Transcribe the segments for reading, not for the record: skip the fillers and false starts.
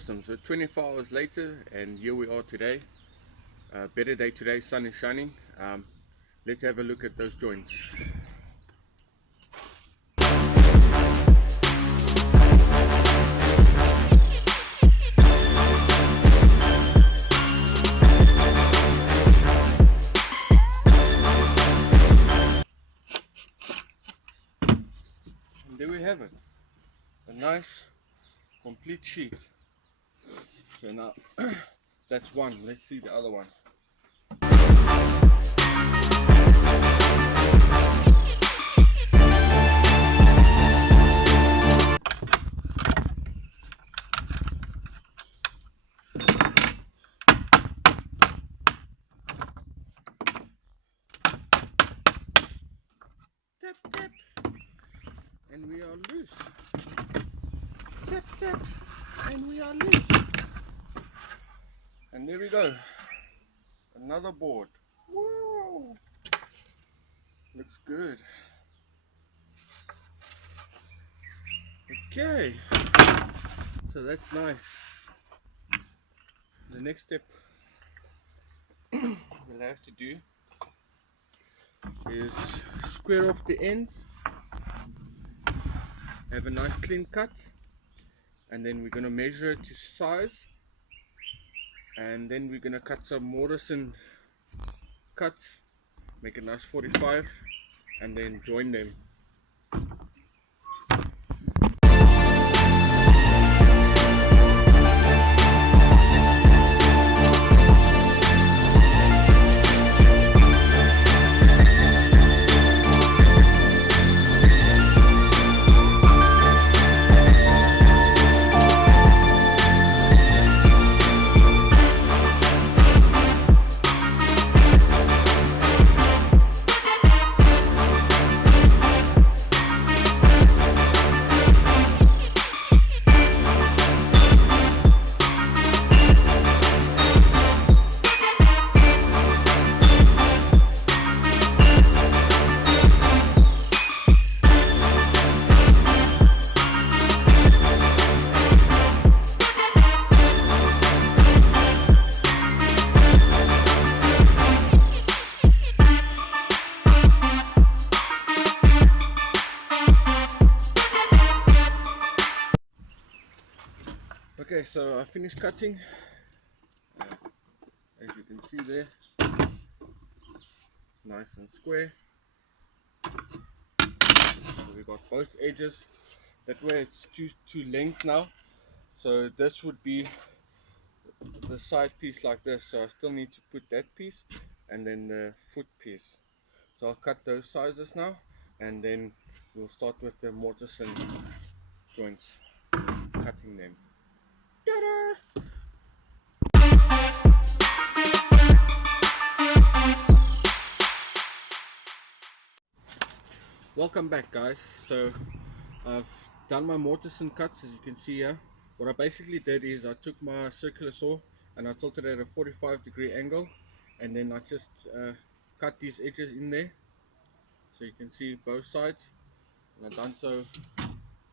Awesome. So 24 hours later, and here we are today. Better day today, sun is shining. Let's have a look at those joints. And there we have it. A nice complete sheet. So now that's one. Let's see the other one. Tap tap, and we are loose. Tap tap, and we are loose. And there we go. Another board. Whoa! Looks good. Okay. So that's nice. The next step we'll have to do is square off the ends, have a nice clean cut, and then we're going to measure it to size, and then we're going to cut some Mortensen cuts, make a nice 45, and then join them. Okay, so I finished cutting. As you can see there, it's nice and square. So we got both edges. That way it's two lengths now. So this would be the side piece like this. So I still need to put that piece and then the foot piece. So I'll cut those sizes now, and then we'll start with the Mortensen joints, cutting them. Ta-da! Welcome back, guys. So I've done my Mortensen cuts, as you can see here. What I basically did is I took my circular saw and I tilted it at a 45-degree angle, and then I just cut these edges in there so you can see both sides, and I've done so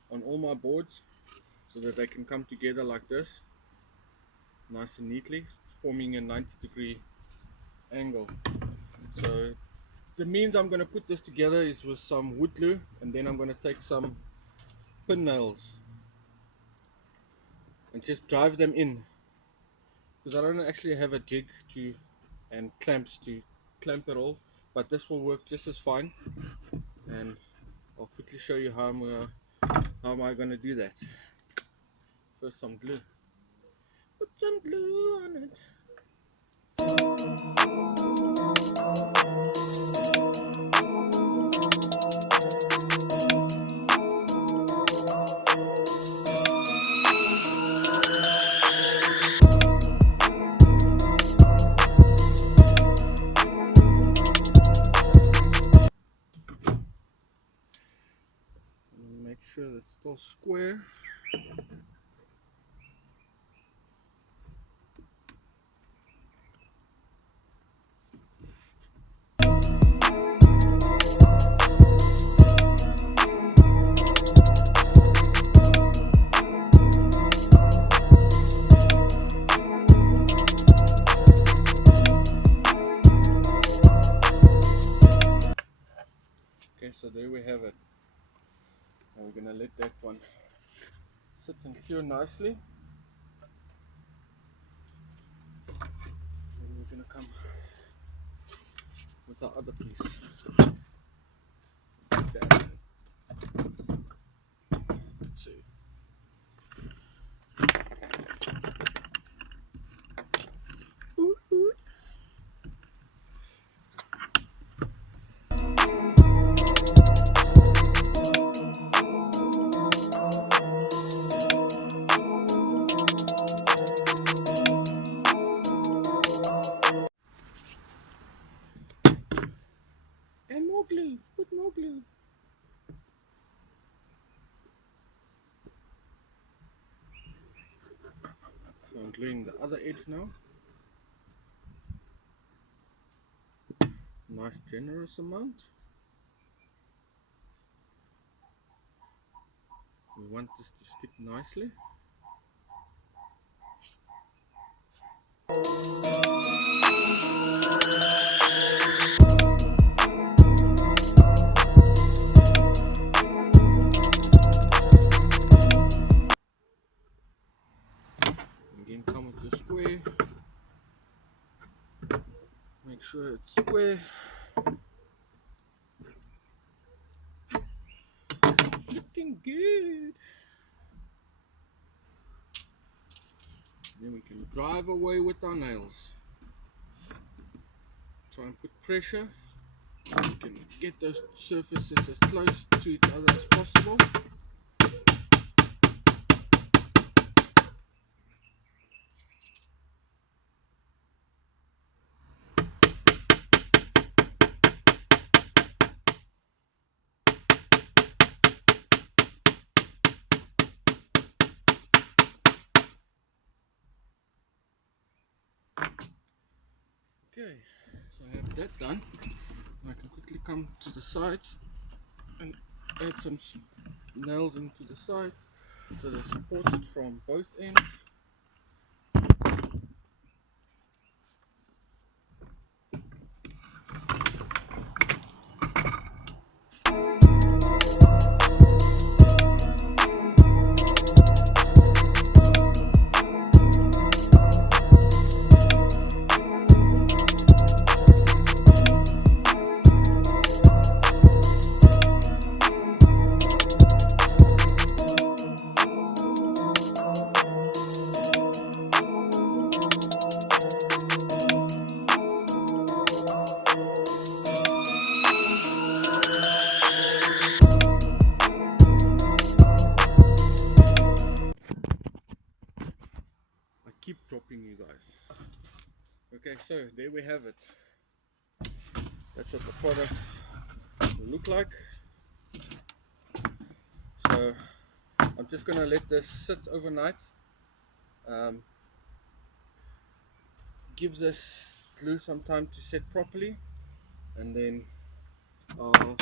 on all my boards so that they can come together like this, nice and neatly, forming a 90-degree angle. So the means I'm going to put this together is with some wood glue, and then I'm going to take some pin nails and just drive them in, because I don't actually have a jig and clamps to clamp it all, but this will work just as fine, and I'll quickly show you how am I going to do that. First, some glue. Put some glue on it. Make sure it's still square. And we're gonna let that one sit and cure nicely. And we're gonna come with our other piece. Like that. See. And more glue. Put more glue. So I'm gluing the other edge now. Nice generous amount. We want this to stick nicely. Again, come with your square. Make sure it's square. Looking good. Then we can drive away with our nails. Try and put pressure. We can get those surfaces as close to each other as possible. Okay, so I have that done. I can quickly come to the sides and add some nails into the sides so they're supported from both ends. Keep dropping, you guys. Okay, so there we have it. That's what the product will look like. So I'm just gonna let this sit overnight. Gives this glue some time to set properly, and then I'll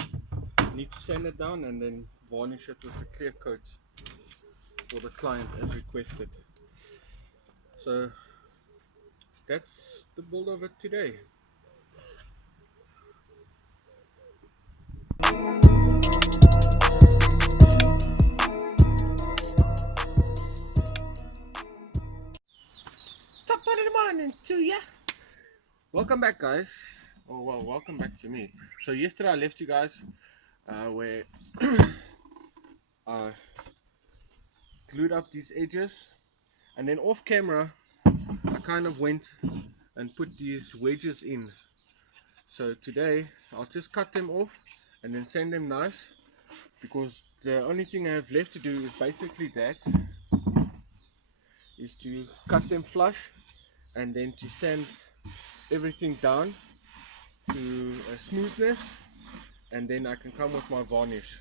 need to sand it down and then varnish it with a clear coat for the client as requested. So that's the build of it today. Top of the morning to ya. Welcome back, guys. Oh well, welcome back to me. So yesterday I left you guys where I glued up these edges, and then off camera I kind of went and put these wedges in. So today I'll just cut them off and then sand them nice, because the only thing I have left to do is basically that, is to cut them flush and then to sand everything down to a smoothness, and then I can come with my varnish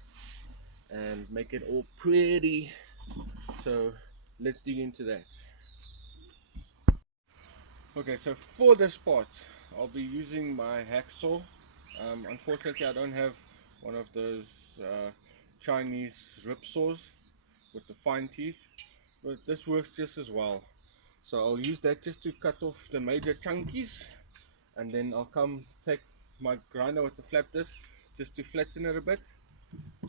and make it all pretty. So let's dig into that. Okay, so for this part I'll be using my hacksaw. Unfortunately I don't have one of those Chinese rip saws with the fine teeth, but this works just as well. So I'll use that just to cut off the major chunkies, and then I'll take my grinder with the flap disc just to flatten it a bit,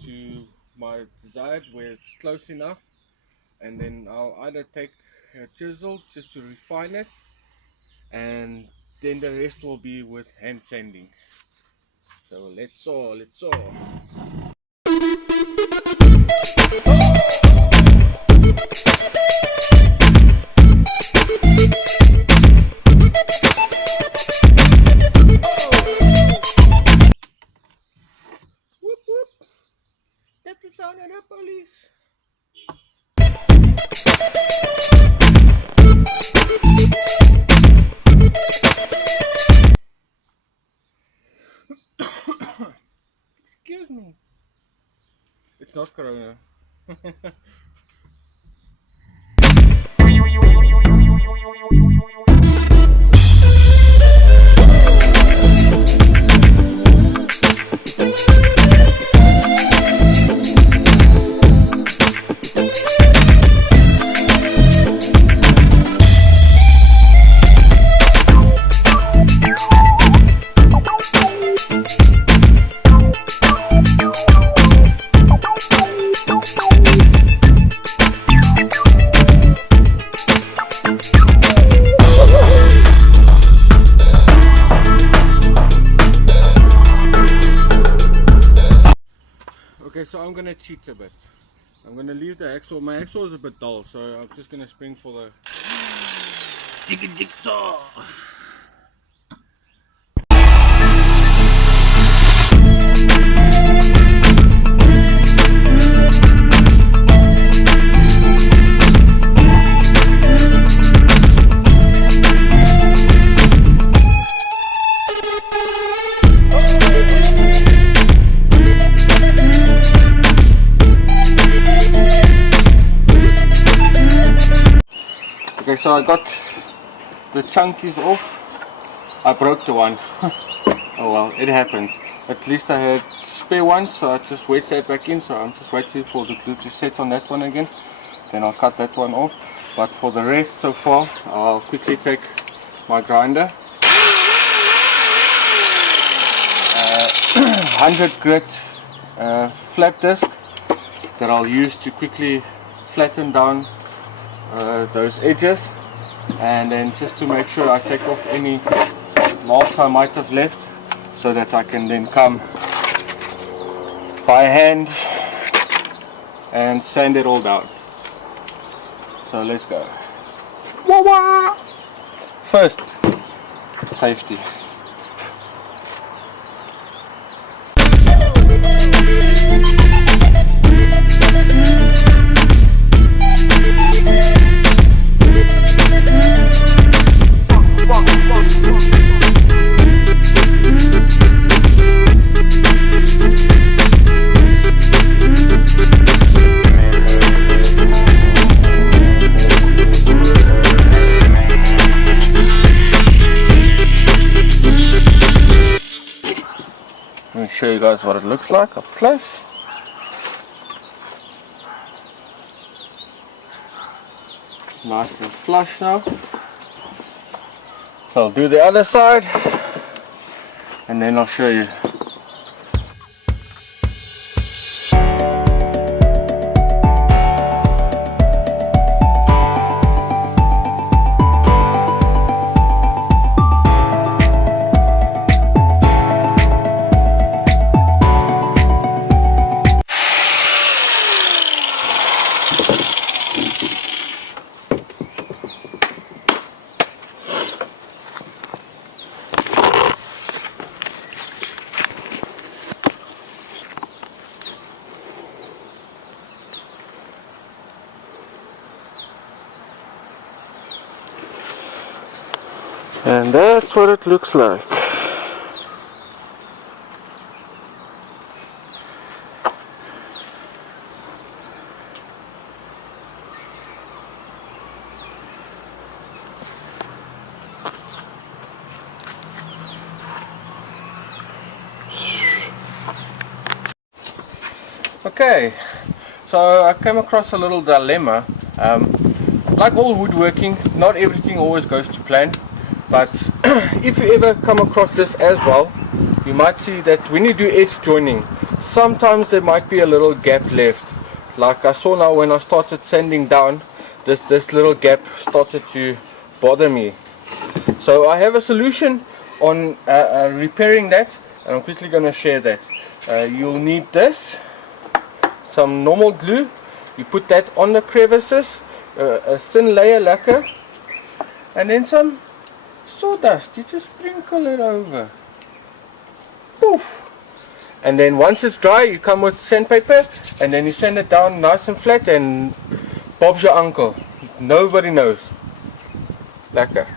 to my desired where it's close enough, and then I'll either take a chisel just to refine it, and then the rest will be with hand sanding. So let's saw. Whoop whoop! That's the sound of the police. Excuse me. It's not corona. Okay, so I'm gonna cheat a bit. I'm gonna leave the axle. My axle is a bit dull, so I'm just gonna spring for the jigsaw. Okay, so I got the chunkies off. I broke the one. Oh well, it happens. At least I had spare one, so I just wedged that back in. So I'm just waiting for the glue to set on that one again. Then I'll cut that one off. But for the rest so far, I'll quickly take my grinder. 100 grit flat disc that I'll use to quickly flatten down those edges, and then just to make sure I take off any marks I might have left, so that I can then come by hand and sand it all down. So let's go. Wah-wah! First, safety. Let me show you guys what it looks like up close. It's nice and flush now. So I'll do the other side and then I'll show you. And that's what it looks like. Okay, so I came across a little dilemma. Like all woodworking, not everything always goes to plan. But if you ever come across this as well, you might see that when you do edge joining, sometimes there might be a little gap left. Like I saw now when I started sanding down, this little gap started to bother me. So I have a solution on repairing that, and I'm quickly going to share that. You'll need this, some normal glue. You put that on the crevices, a thin layer lacquer, and then some sawdust. You just sprinkle it over. Poof! And then once it's dry, you come with sandpaper, and then you sand it down nice and flat, and Bob's your uncle. Nobody knows. Lekker.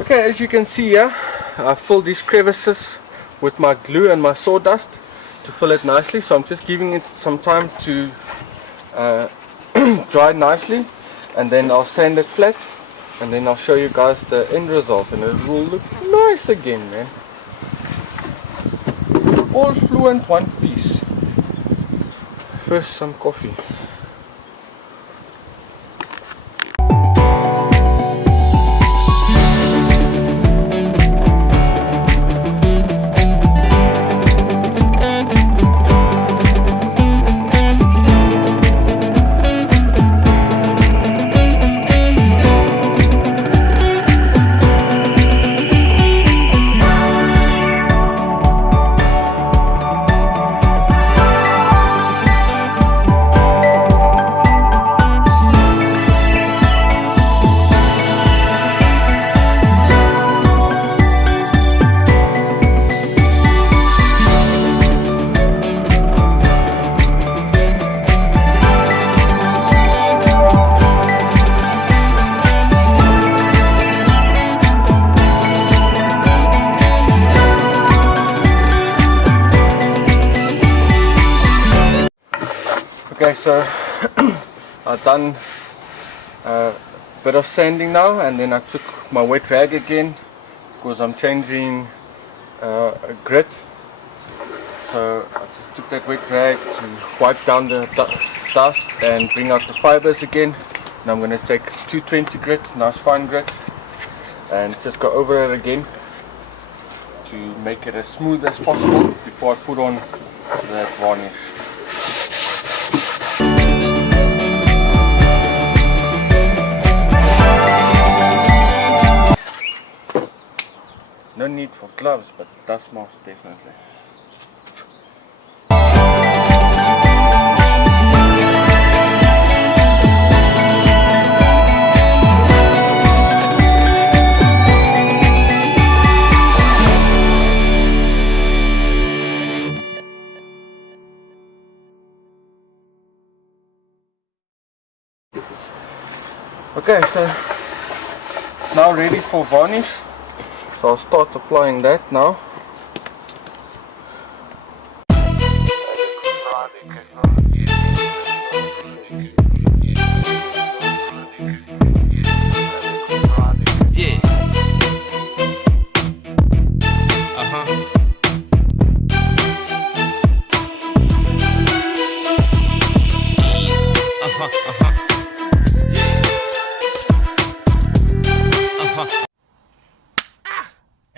Okay, as you can see here, I filled these crevices with my glue and my sawdust to fill it nicely. So I'm just giving it some time to dry nicely, and then I'll sand it flat, and then I'll show you guys the end result, and it will look nice again, man. All fluent, one piece. First some coffee. Okay, so I've done a bit of sanding now, and then I took my wet rag again because I'm changing a grit. So I just took that wet rag to wipe down the dust and bring out the fibers again. Now I'm going to take 220 grit, nice fine grit, and just go over it again to make it as smooth as possible before I put on that varnish. No need for gloves, but dust masks definitely. Okay, so now ready for varnish. So I'll start applying that now. Yeah.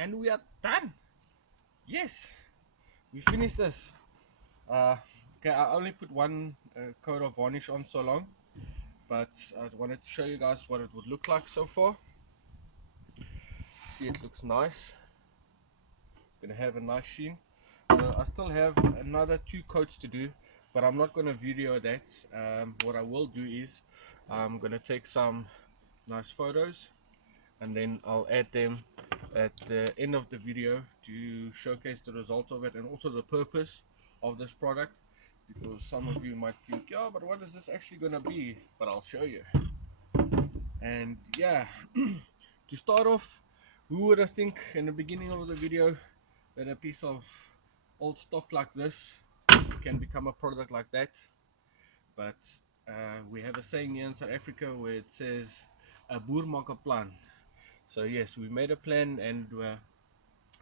And we are done. Yes, we finished this. Okay, I only put one coat of varnish on so long, but I wanted to show you guys what it would look like so far. See, it looks nice. Gonna have a nice sheen. I still have another 2 coats to do, but I'm not gonna video that. What I will do is I'm gonna take some nice photos, and then I'll add them at the end of the video to showcase the result of it and also the purpose of this product, because some of you might think, yeah, but what is this actually gonna be? But I'll show you. And yeah, to start off, who would have think in the beginning of the video that a piece of old stock like this can become a product like that? But we have a saying here in South Africa where it says a boer maak 'n plan. So yes, we made a plan, and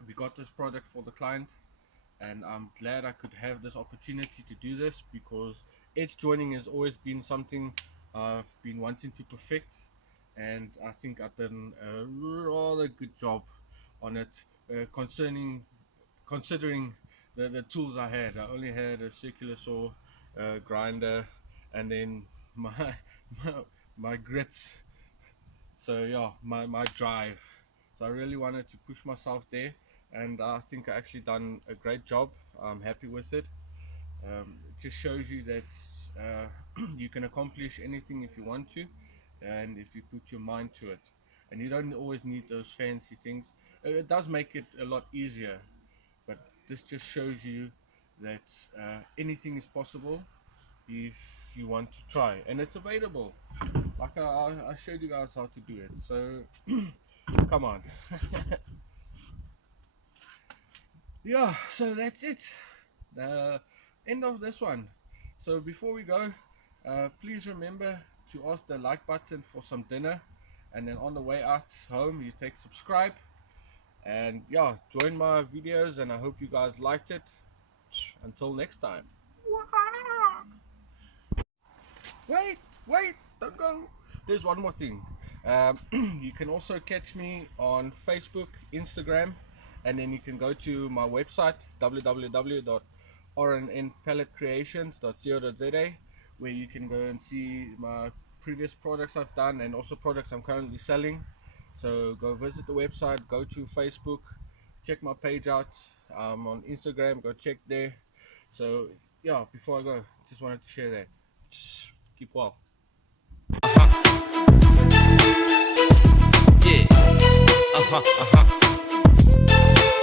we got this product for the client, and I'm glad I could have this opportunity to do this, because edge joining has always been something I've been wanting to perfect, and I think I've done a rather good job on it, concerning considering the tools I had. I only had a circular saw, grinder, and then my my, my grits. So yeah, my drive. So I really wanted to push myself there, and I think I actually done a great job. I'm happy with it. It just shows you that you can accomplish anything if you want to, and if you put your mind to it. And you don't always need those fancy things. It does make it a lot easier, but this just shows you that anything is possible if you want to try, and it's available. Like I showed you guys how to do it. So come on. Yeah, so that's it. The end of this one. So before we go, please remember to ask the like button for some dinner, and then on the way out home you take subscribe, and yeah, join my videos, and I hope you guys liked it. Until next time. Wait, don't go. There's one more thing. You can also catch me on Facebook, Instagram, and then you can go to my website www.rnnpalletcreations.co.za, where you can go and see my previous products I've done and also products I'm currently selling. So go visit the website, go to Facebook, check my page out. On Instagram, go check there. So yeah, before I go, just wanted to share that. Keep well. Yeah. Uh-huh, uh-huh.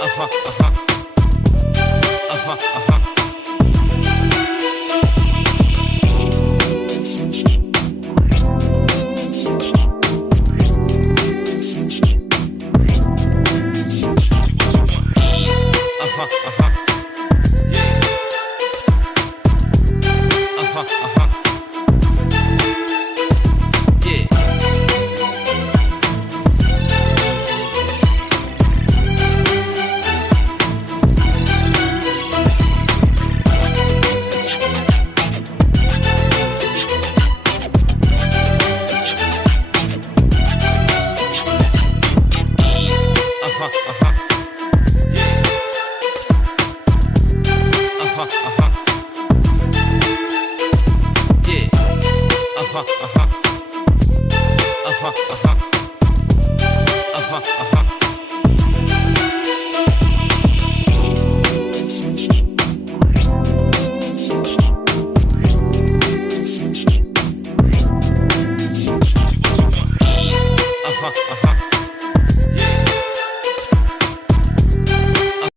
Uh-huh, uh-huh. Uh-huh, uh-huh.